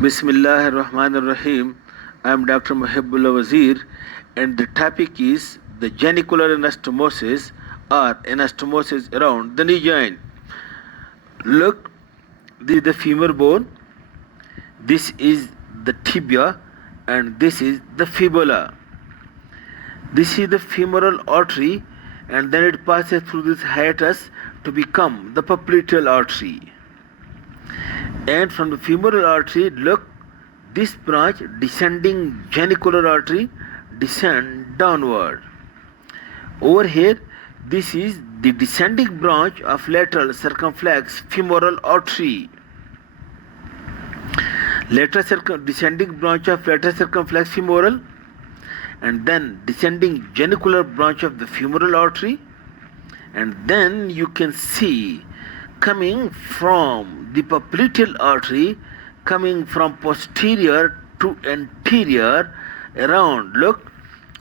Bismillah ar-Rahman ar-Rahim. I am Dr Mohibullah Wazir, and the topic is the genicular anastomosis or anastomosis around the knee joint. Look, this is the femur bone, this is the tibia, and this is the fibula. This is the femoral artery, and then it passes through this hiatus to become the popliteal artery. And from the femoral artery, look, this branch, descending genicular artery, descend downward. Over here, this is the descending branch of lateral circumflex femoral artery. Descending branch of lateral circumflex femoral, and then descending genicular branch of the femoral artery, and then you can see coming from the popliteal artery, coming from posterior to anterior around. Look,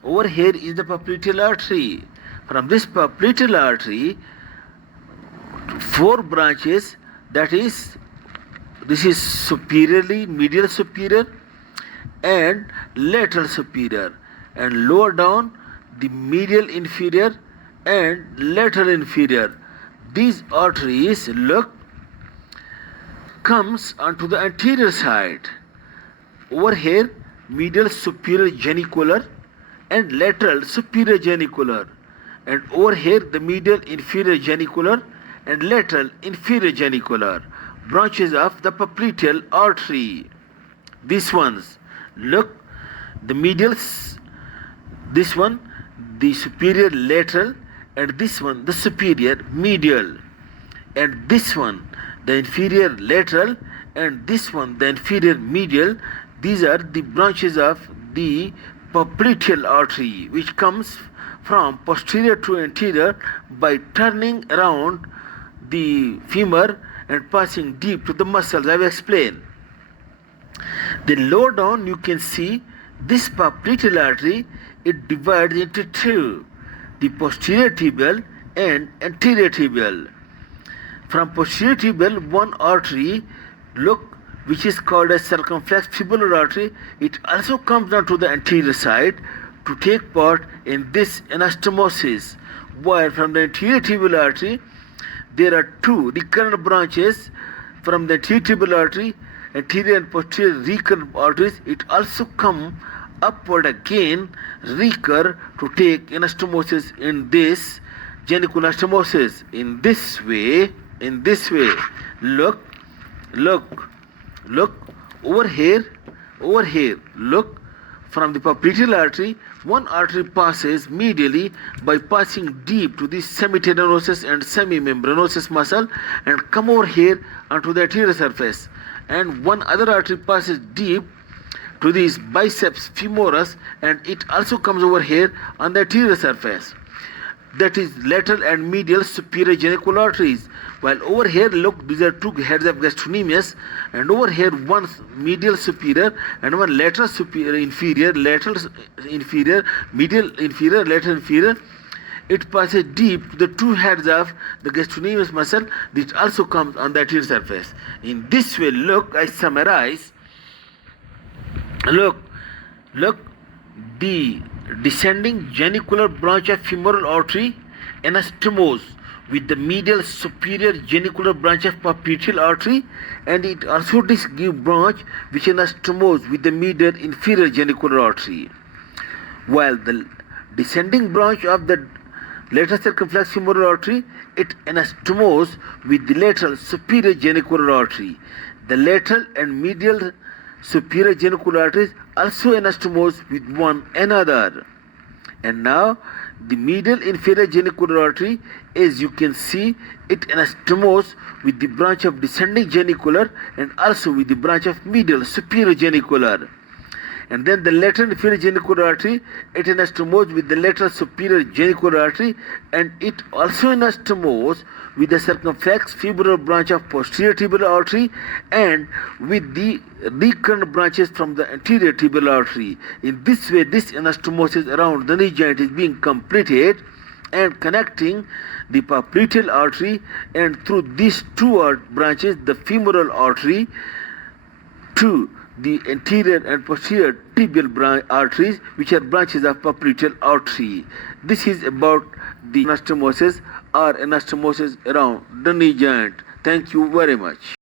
over here is the popliteal artery. From this popliteal artery, four branches, that is, this is superiorly, medial superior and lateral superior, and lower down the medial inferior and lateral inferior. These arteries, look, comes onto the anterior side. Over here, medial superior genicular and lateral superior genicular, and over here the medial inferior genicular and lateral inferior genicular branches of the popliteal artery. These ones, look, the medials, this one the superior lateral, and this one the superior medial, and this one the inferior lateral, and this one the inferior medial. These are the branches of the popliteal artery, which comes from posterior to anterior by turning around the femur and passing deep to the muscles. I will explain. Then lower down you can see this popliteal artery, it divides into two, the posterior tibial and anterior tibial. From posterior tibial, one artery, look, which is called as circumflex fibular artery, it also comes down to the anterior side to take part in this anastomosis. While from the anterior tibial artery, there are two recurrent branches from the anterior tibial artery, anterior and posterior recurrent arteries. It also come upward again, recur to take anastomosis in this genicular anastomosis. In this way, look, over here, look, from the popliteal artery, one artery passes medially by passing deep to the semitendinosus and semimembranosus muscle and come over here onto the anterior surface, and one other artery passes deep to this biceps femoris, and it also comes over here on the anterior surface. That is lateral and medial superior genicular arteries. While over here, look, these are two heads of gastrocnemius, and over here one medial superior and one lateral superior inferior, lateral inferior, medial inferior, lateral inferior. It passes deep to the two heads of the gastrocnemius muscle, which also comes on the anterior surface. In this way, look, I summarize. Look, the descending genicular branch of femoral artery anastomose with the medial superior genicular branch of popliteal artery, and it also give branch which anastomose with the medial inferior genicular artery. While the descending branch of the lateral circumflex femoral artery, it anastomose with the lateral superior genicular artery. The lateral and medial superior genicular arteries also anastomose with one another. And now the medial inferior genicular artery, as you can see, it anastomose with the branch of descending genicular and also with the branch of medial superior genicular. And then the lateral inferior genicular artery, it anastomose with the lateral superior genicular artery, and it also anastomose with the circumflex femoral branch of posterior tibial artery and with the recurrent branches from the anterior tibial artery. In this way, this anastomosis around the knee joint is being completed and connecting the popliteal artery, and through these two branches, the femoral artery, to the anterior and posterior tibial arteries, which are branches of popliteal artery. This is about the anastomosis or anastomosis around the knee joint. Thank you very much.